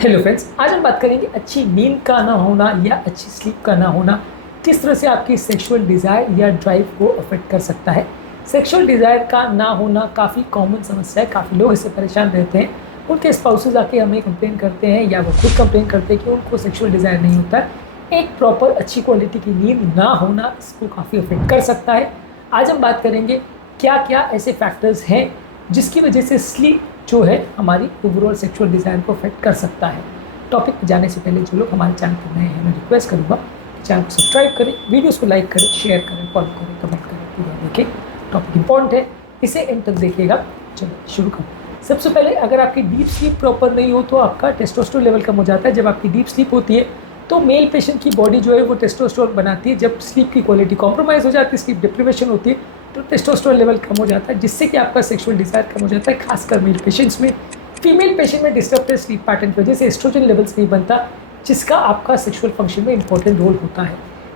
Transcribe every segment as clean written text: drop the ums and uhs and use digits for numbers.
Hello friends, आज हम बात करेंगे अच्छी नींद का ना होना या अच्छी स्लीप का ना होना किस तरह से आपकी सेक्सुअल डिज़ायर या ड्राइव को अफेक्ट कर सकता है। सेक्सुअल डिज़ायर का ना होना काफ़ी कॉमन समस्या है, काफ़ी लोग इससे परेशान रहते हैं। उनके स्पाउसेस आके हमें कंप्लेन करते हैं या वो खुद कंप्लेन करते हैं कि उनको सेक्सुअल डिज़ायर नहीं होता है। एक प्रॉपर अच्छी क्वालिटी की नींद ना होना इसको काफ़ी अफेक्ट कर सकता है। आज हम बात करेंगे क्या क्या ऐसे फैक्टर्स हैं जिसकी वजह से स्लीप जो है हमारी ओवरऑल सेक्सुअल डिज़ायर को अफेक्ट कर सकता है। टॉपिक पे जाने से पहले जो लोग हमारे चैनल पर नए हैं मैं रिक्वेस्ट करूँगा कि चैनल को सब्सक्राइब करें, वीडियोस को लाइक करें, शेयर करें, फॉलो करें, कमेंट करें, पूरा देखें। टॉपिक इंपॉर्टेंट है, इसे एंड तक देखिएगा। चलो शुरू करें। सबसे पहले अगर आपकी डीप स्लीप प्रॉपर नहीं हो तो आपका टेस्टोस्टेरोन लेवल कम हो जाता है। जब आपकी डीप स्लीप होती है तो मेल पेशेंट की बॉडी जो है वो टेस्टोस्टेरोन बनाती है। जब स्लीप की क्वालिटी कॉम्प्रोमाइज़ हो जाती है, स्लीप डिप्रिवेशन होती है तो टेस्टोस्टेरोन लेवल कम हो जाता है, जिससे कि आपका सेक्सुअल डिज़ायर कम हो जाता है, खासकर मेल पेशेंट्स में। फीमेल पेशेंट में डिस्टर्ब स्लीप पैटर्न की वजह से एस्ट्रोजन लेवल्स नहीं बनता, जिसका आपका सेक्सुअल फंक्शन में इंपॉर्टेंट रोल होता है।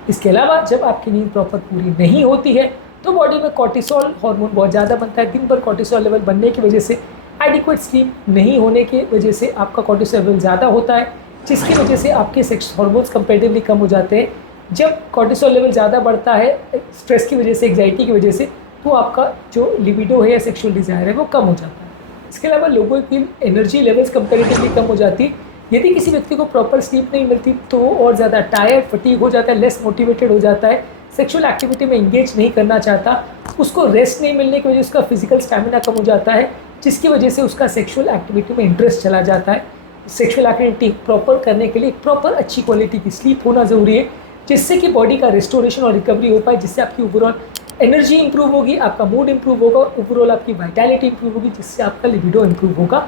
इसके अलावा जब आपकी नींद प्रॉपर पूरी नहीं होती है तो बॉडी में कॉर्टिसोल हार्मोन बहुत ज़्यादा बनता है। दिन भर कॉर्टिसोल लेवल बनने की वजह से, एडिक्वेट स्लीप नहीं होने की वजह से आपका कॉर्टिसोल लेवल ज़्यादा होता है, जिसकी वजह से आपके सेक्स हार्मोन्स कंपेरेटिवली कम हो जाते हैं। जब कॉर्टिसोल लेवल ज़्यादा बढ़ता है स्ट्रेस की वजह से, एग्जाइटी की वजह से, तो आपका जो लिबिडो है या सेक्सुअल डिज़ायर है वो कम हो जाता है। इसके अलावा लोगों की एनर्जी लेवल्स कंपेरेटिवली कम हो जाती। यदि किसी व्यक्ति को प्रॉपर स्लीप नहीं मिलती तो वो और ज़्यादा टायर्ड, फटीग हो जाता है, लेस मोटिवेटेड हो जाता है, सेक्सुअल एक्टिविटी में इंगेज नहीं करना चाहता, उसको रेस्ट नहीं मिलने की वजह से उसका फिजिकल स्टैमिना कम हो जाता है, जिसकी वजह से उसका सेक्सुअल एक्टिविटी में इंटरेस्ट चला जाता है। सेक्सुअल एक्टिविटी प्रॉपर करने के लिए प्रॉपर अच्छी क्वालिटी की स्लीप होना ज़रूरी है, जिससे कि बॉडी का रिस्टोरेशन और रिकवरी हो पाए, जिससे आपकी ओवरऑल एनर्जी इंप्रूव होगी, आपका मूड इंप्रूव होगा, ओवरऑल आपकी वाइटैलिटी इंप्रूव होगी, जिससे आपका लिबिडो इंप्रूव होगा।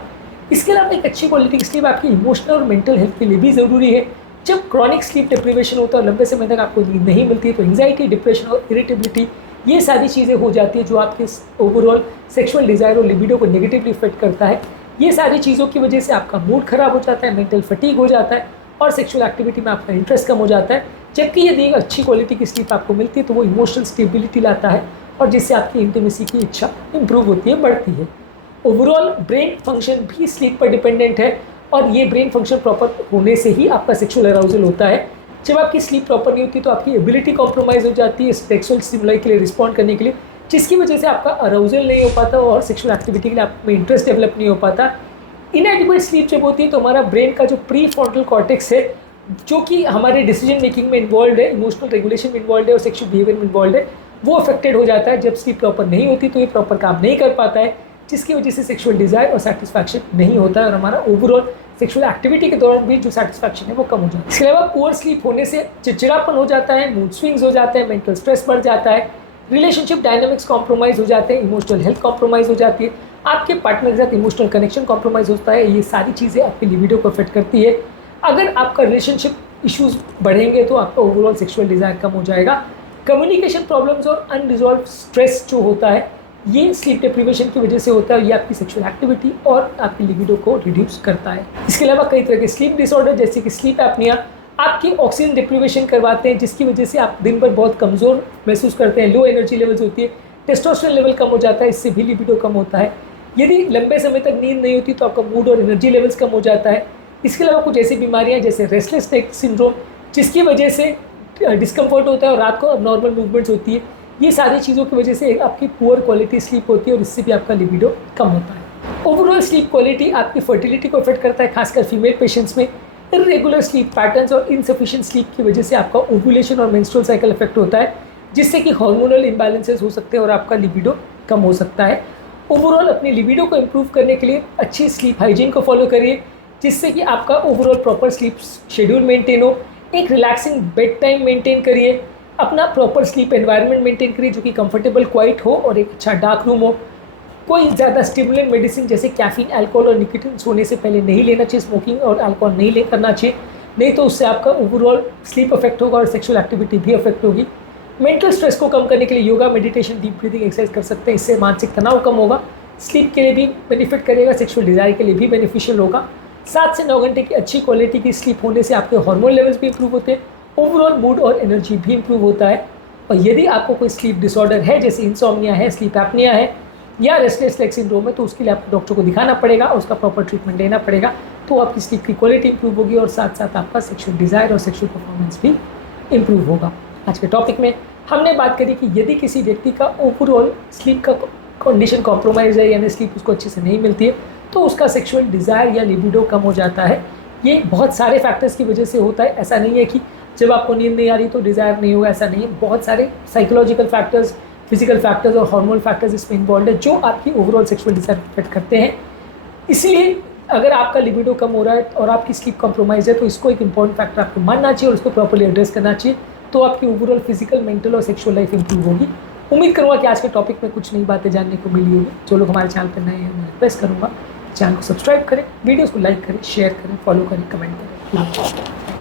इसके अलावा एक अच्छी क्वालिटी की स्लीप आपकी इमोशनल और मेंटल हेल्थ के लिए भी ज़रूरी है। जब क्रॉनिक स्लीप डिप्रिवेशन होता है और लंबे समय तक आपको नींद नहीं मिलती है तो एंग्जाइटी, डिप्रेशन और इरिटेबिलिटी, ये सारी चीज़ें हो जाती है जो आपके ओवरऑल सेक्सुअल डिज़ायर और लिबिडो को नेगेटिवली इफेक्ट करता है। ये सारी चीज़ों की वजह से आपका मूड ख़राब हो जाता है, मेंटल फटीग हो जाता है और सेक्सुअल एक्टिविटी में आपका इंटरेस्ट कम हो जाता है। जबकि यदि अच्छी क्वालिटी की स्लीप आपको मिलती है तो वो इमोशनल स्टेबिलिटी लाता है और जिससे आपकी इंटीमेसी की इच्छा इंप्रूव होती है, बढ़ती है। ओवरऑल ब्रेन फंक्शन भी स्लीप पर डिपेंडेंट है और ये ब्रेन फंक्शन प्रॉपर होने से ही आपका सेक्सुअल अराउजल होता है। जब आपकी स्लीप प्रॉपर नहीं होती तो आपकी एबिलिटी कॉम्प्रोमाइज़ हो जाती है सेक्सुअल स्टिमुलाई के लिए रिस्पॉन्ड करने के लिए, जिसकी वजह से आपका अराउजल नहीं हो पाता और सेक्सुअल एक्टिविटी के लिए आप में इंटरेस्ट डेवलप नहीं हो पाता। इनएडिक्वेट स्लीप जब होती है तो हमारा ब्रेन का जो प्री फ्रंटल कॉर्टेक्स है, जो कि हमारे डिसीजन मेकिंग में इन्वॉल्व है, इमोशनल रेगुलेशन में इन्वॉल्व है और सेक्सुअल बिहेवियर में इन्वॉल्व है, वो अफेक्टेड हो जाता है। जब स्लीप प्रॉपर नहीं होती तो ये प्रॉपर काम नहीं कर पाता है, जिसकी वजह से सेक्सुअल डिज़ायर और सेटिस्फैक्शन नहीं होता है और हमारा ओवरऑल सेक्सुअल एक्टिविटी के दौरान भी जो सेटिस्फैक्शन है वो कम हो जाता है। इसके अलावा पुअर स्लीप होने से चिड़चिड़ापन हो जाता है, मूड स्विंग्स हो जाते हैं, मेंटल स्ट्रेस बढ़ जाता है, रिलेशनशिप डायनामिक्स कॉम्प्रोमाइज़ हो जाते हैं, इमोशनल हेल्थ कॉम्प्रोमाइज़ हो जाती है, आपके पार्टनर के साथ इमोशनल कनेक्शन कॉम्प्रोमाइज़ होता है। ये सारी चीज़ें आपकी लिबिडो को अफेक्ट करती है। अगर आपका रिलेशनशिप इश्यूज बढ़ेंगे तो आपका ओवरऑल सेक्सुअल डिज़ायर कम हो जाएगा। कम्युनिकेशन प्रॉब्लम्स और अनरिजॉल्व स्ट्रेस जो होता है ये स्लीप डिप्रिवेशन की वजह से होता है। ये आपकी सेक्सुअल एक्टिविटी और आपकी लिबिडो को रिड्यूस करता है। इसके अलावा कई तरह के स्लीप डिसऑर्डर जैसे कि स्लीप एपनिया आपकी ऑक्सीजन डिप्रिवेशन करवाते हैं, जिसकी वजह से आप दिन भर बहुत कमज़ोर महसूस करते हैं, लो एनर्जी लेवल्स होती है, टेस्टोस्टेरोन लेवल कम हो जाता है, इससे भी लिबिडो कम होता है। यदि लंबे समय तक नींद नहीं होती तो आपका मूड और एनर्जी लेवल्स कम हो जाता है। इसके अलावा कुछ ऐसी बीमारियां जैसे रेस्टलेस लेग सिंड्रोम, जिसकी वजह से डिस्कम्फर्ट होता है और रात को अबनॉर्मल मूवमेंट्स होती है, ये सारी चीज़ों की वजह से आपकी पुअर क्वालिटी स्लीप होती है और इससे भी आपका लिबिडो कम होता है। ओवरऑल स्लीप क्वालिटी आपकी फर्टिलिटी को अफेक्ट करता है, खासकर फीमेल पेशेंट्स में। इरेगुलर स्लीप पैटर्न्स और इनसफिशिएंट स्लीप की वजह से आपका ओव्यूलेशन और मेंस्ट्रुअल साइकिल इफेक्ट होता है, जिससे कि हार्मोनल इम्बैलेंसेस हो सकते हैं और आपका लिबिडो कम हो सकता है। ओवरऑल अपनी लिबिडो को इम्प्रूव करने के लिए अच्छी स्लीप हाइजीन को फॉलो करिए, जिससे कि आपका overall proper sleep schedule maintain हो। एक रिलैक्सिंग बेड टाइम मेंटेन करिए, अपना प्रॉपर स्लीप एनवायरनमेंट मेंटेन करिए जो कि कंफर्टेबल, क्वाइट हो और एक अच्छा डार्क रूम हो। कोई ज़्यादा स्टिमुलेंट मेडिसिन जैसे कैफीन, अल्कोहल और निकोटीन सोने से पहले नहीं लेना चाहिए। स्मोकिंग और अल्कोहल नहीं करना चाहिए, नहीं तो उससे आपका ओवरऑल स्लीप अफेक्ट होगा और सेक्सुअल एक्टिविटी भी अफेक्ट होगी। मेंटल स्ट्रेस को कम करने के लिए yoga, meditation, deep breathing exercise कर सकते हैं, इससे मानसिक तनाव कम होगा, स्लीप के लिए भी बेनिफिट करेगा, सेक्सुअल डिज़ायर के लिए भी बेनिफिशियल होगा। 7 से 9 घंटे की अच्छी क्वालिटी की स्लीप होने से आपके हार्मोन लेवल्स भी इंप्रूव होते हैं, ओवरऑल मूड और एनर्जी भी इंप्रूव होता है। और यदि आपको कोई स्लीप डिसऑर्डर है जैसे इंसोम्निया है, स्लीप एपनिया है या रेस्टलेस लेग सिंड्रोम है तो उसके लिए आपको डॉक्टर को दिखाना पड़ेगा और उसका प्रॉपर ट्रीटमेंट लेना पड़ेगा, तो आपकी स्लीप की क्वालिटी इंप्रूव होगी और साथ साथ आपका सेक्सुअल डिज़ायर और सेक्सुअल परफॉर्मेंस भी इंप्रूव होगा। आज के टॉपिक में हमने बात करी कि यदि किसी व्यक्ति का ओवरऑल स्लीप का कंडीशन कॉम्प्रोमाइज़ है, यानी स्लीप उसको अच्छे से नहीं मिलती है, तो उसका सेक्सुअल डिज़ायर या लिबिडो कम हो जाता है। ये बहुत सारे फैक्टर्स की वजह से होता है। ऐसा नहीं है कि जब आपको नींद नहीं आ रही तो डिज़ायर नहीं होगा, ऐसा नहीं है। बहुत सारे साइकोलॉजिकल फैक्टर्स, फिजिकल फैक्टर्स और हार्मोनल फैक्टर्स इसमें इन्वॉल्व है जो आपकी ओवरऑल सेक्सुअल डिज़ायर अफेक्ट करते हैं। इसलिए अगर आपका लिबिडो कम हो रहा है और आपकी स्लीप कॉम्प्रोमाइज़ है तो इसको एक इंपॉर्टेंट फैक्टर आपको मानना चाहिए और उसको प्रॉपर्ली एड्रेस करना चाहिए, तो आपकी ओवरऑल फिजिकल, मेंटल और सेक्सुअल लाइफ इंप्रूव होगी। उम्मीद करूँगा कि आज के टॉपिक में कुछ नई बातें जानने को मिली होगी। जो लोग हमारे चैनल पर नए हैं मैं रिक्वेस्ट करूँगा चैनल को सब्सक्राइब करें, वीडियोज़ को लाइक करें, शेयर करें, फॉलो करें, कमेंट करें।